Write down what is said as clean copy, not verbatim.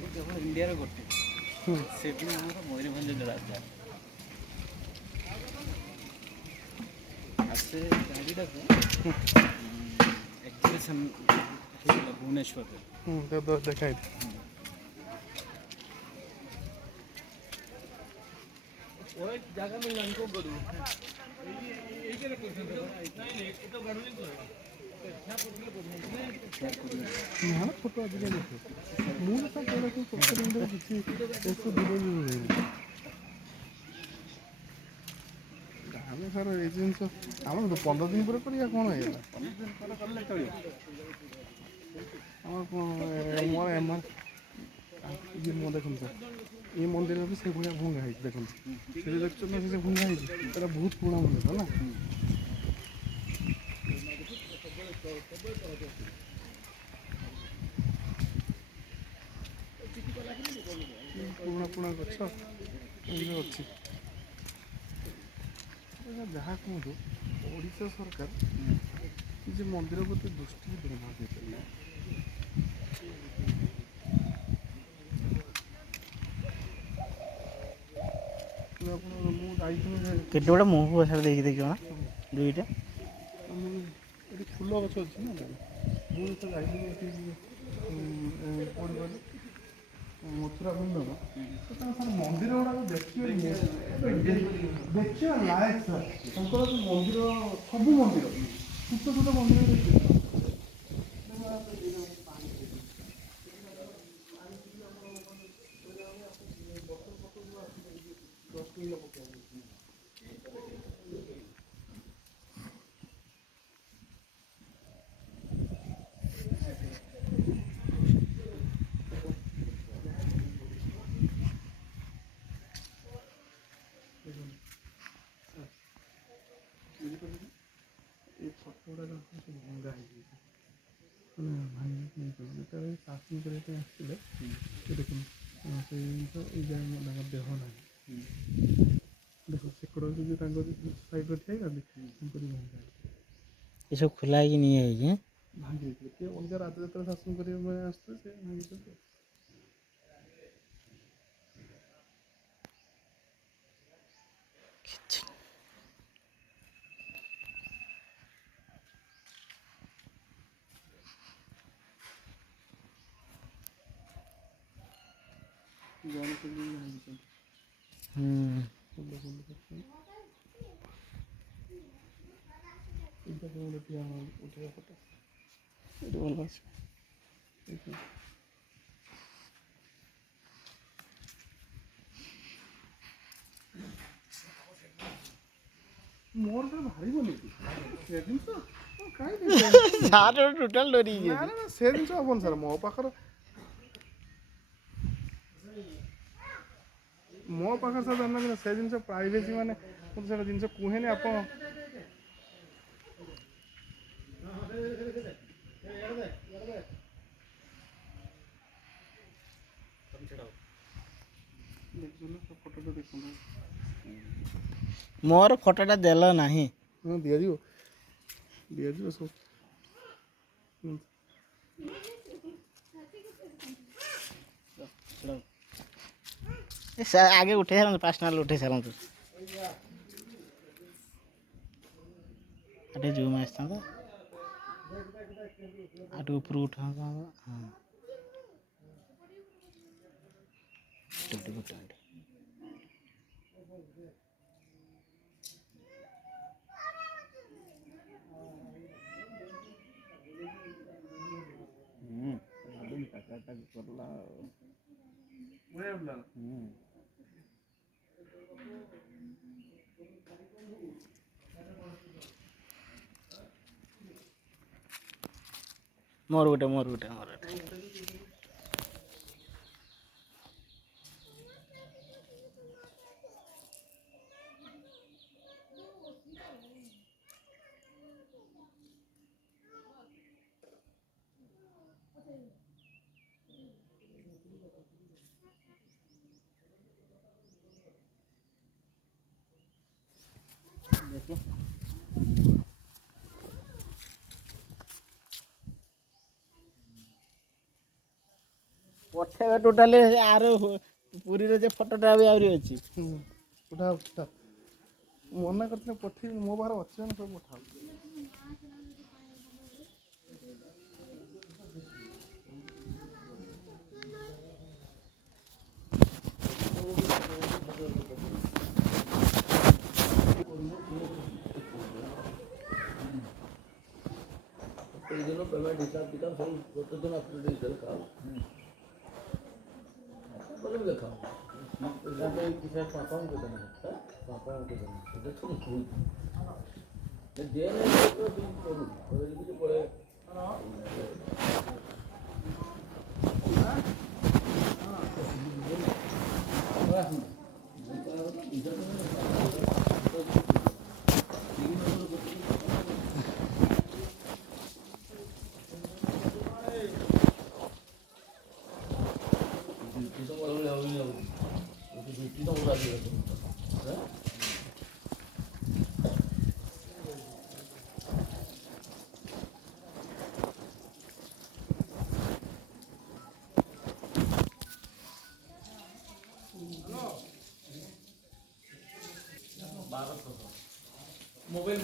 ଇଣ୍ଡିଆରେ ଗୋଟେ ସେଠି ଆମର ମୟୂରଭଞ୍ଜ ରାଜା ଆସେ ଗାଡ଼ିଟାକୁ ଏକ୍ଜିବିସନ୍ ହେଇଥିଲା ଭୁବନେଶ୍ୱରରେ ଦେଖାଇ ଜାଗା ମିଳିଲାନି କ'ଣ କରିବୁ ଫଟୋ ଆଜିକାଲି ମୁଁ କିଛି ଆମେ ସାର୍ ଏଇ ଜିନିଷ ଆମର 15 ଦିନ ପରେ କରିବା କ'ଣ ହେଇଗଲା 15 ଦିନ ପରେ କଲେ ଚଳିବ ଆମର କ'ଣ ଇଏ ମୁଁ ଦେଖନ୍ତୁ ସାର୍ ଏଇ ମନ୍ଦିର ବି ସେଇଭଳିଆ ଭଙ୍ଗା ହେଇଛି ଦେଖନ୍ତୁ ସେଠି ଦେଖୁଛନ୍ତି ନା ସେ ଭଙ୍ଗା ହେଇଛି ସେଟା ବହୁତ ପୁରୁଣା ମନ୍ଦିର ନା ପୁରୁଣା ଗଛ ଏମିତି ଅଛି ଯାହା କୁହନ୍ତୁ ଓଡ଼ିଶା ସରକାର ଯେ ମନ୍ଦିର ପ୍ରତି ଦୃଷ୍ଟି ଦେଉନାହାନ୍ତି ମୁଁ ଯାଇଥିଲି କେତେ ଗୁଡ଼ା ମହୁ ଗଛ ଦେଇକି ଦେଖିବ ନା ଦୁଇଟା ଏଠି ଫୁଲ ଗଛ ଅଛି ନା ମୁଁ ଯେତେ ଯାଇଥିଲି ଏଠି କେଉଁଠି କହିଲି ମଥୁରା ବୃନ୍ଦାବନ ସାର୍ ମନ୍ଦିର ଗୁଡ଼ାକ ଦେଖିବା ଲାୟକ ସାର୍ ତାଙ୍କର ମନ୍ଦିର ସବୁ ମନ୍ଦିର ଛୋଟ ଛୋଟ ମନ୍ଦିର ଦେଖିବେ এই ଫଟୋ ଗୁଡ଼ାକ ସବୁ ଭଙ୍ଗା ହେଇଯାଇଛି ମାନେ ଭାଙ୍ଗିକି ଯେତେବେଳେ ଶାସନ କରିବା ପାଇଁ ଆସିଥିଲେ ସେ ଦେଖୁନ ସେଇ ଜିନିଷ ଏଇ ଯାଏ ତାଙ୍କ ଦେହ ନାହିଁ ଦେଖ ସେକଡ଼ ଯଦି ତାଙ୍କ ସାଇଡ଼୍ରେ ଠିଆଇଥାନ୍ତି ତାଙ୍କରି ଭଙ୍ଗା ହେଇଛି ଏସବୁ ଖୋଲା ହେଇକି ନିଆ ହେଇଛି ଭାଙ୍ଗି ଦେଇଥିଲେ କିଏ ଅଲଗା ରାଜା ଯେତେବେଳେ ଶାସନ କରିବା ପାଇଁ ଆସିଥିଲେ ସେ ଭାଙ୍ଗିଛନ୍ତି ଗଣେଶ ଭାଙ୍ଗିଛନ୍ତି ଫୁଲ କରୁଛନ୍ତି ଏଇଟା ଉଠିବା ଫଟୋ ଏଇଠି ଭଲ ଅଛି ମୋର ତ ଭାରି ବନେଇଛି ସେ ଜିନିଷ କାହିଁକି ଟୋଟାଲ ଡରିକି ନା ନା ସେ ଜିନିଷ ହବନି ସାର୍ ମୋ ପାଖରେ ସାର୍ ଜାଣିନାହାନ୍ତି ନା ସେ ଜିନିଷ ପ୍ରାଇଭେସି ମାନେ ମୁଁ ସେଟା ଜିନିଷ କୁହେନି ଆପଣ ଫଟୋଟା ଦେଖନ୍ତୁ ମୋର ଫଟୋଟା ଦେଲ ନାହିଁ ହଁ ଦିଆଯିବ ସବୁ ଆଗେ ଉଠେଇ ସାରନ୍ତୁ ପାର୍ସନାଲ ଉଠେଇ ସାରନ୍ତୁ ଟିକେ ଜୁମ୍ ଆସିଥାନ୍ତା ଆଉ ଟିକେ ଉପରକୁ ଉଠାନ୍ତା ହଁ ମୋର ଗୋଟେ ପଠେଇବେ ଟୋଟାଲି ଆର ପୁରୀରେ ଯେ ଫଟୋଟା ବି ଆହୁରି ଅଛି। ପଠାଅ ପଠାଅ ମନା କରିଥିଲେ ପଠେଇବି ମୋ ପାଖରେ ଅଛି ମାନେ ସବୁ ପଠାଅ। এইগুলো পেমেন্ট হিসাব কিতাব সব প্রত্যেকদিন আপনি ডিজিটাল খাও বলে দেখাও কিসের পাপা আমাকে দেন পাপা আমাকে দেন এটা তো ভুল দেন তুমি করুন ওদের কিছু পরে মোবাইল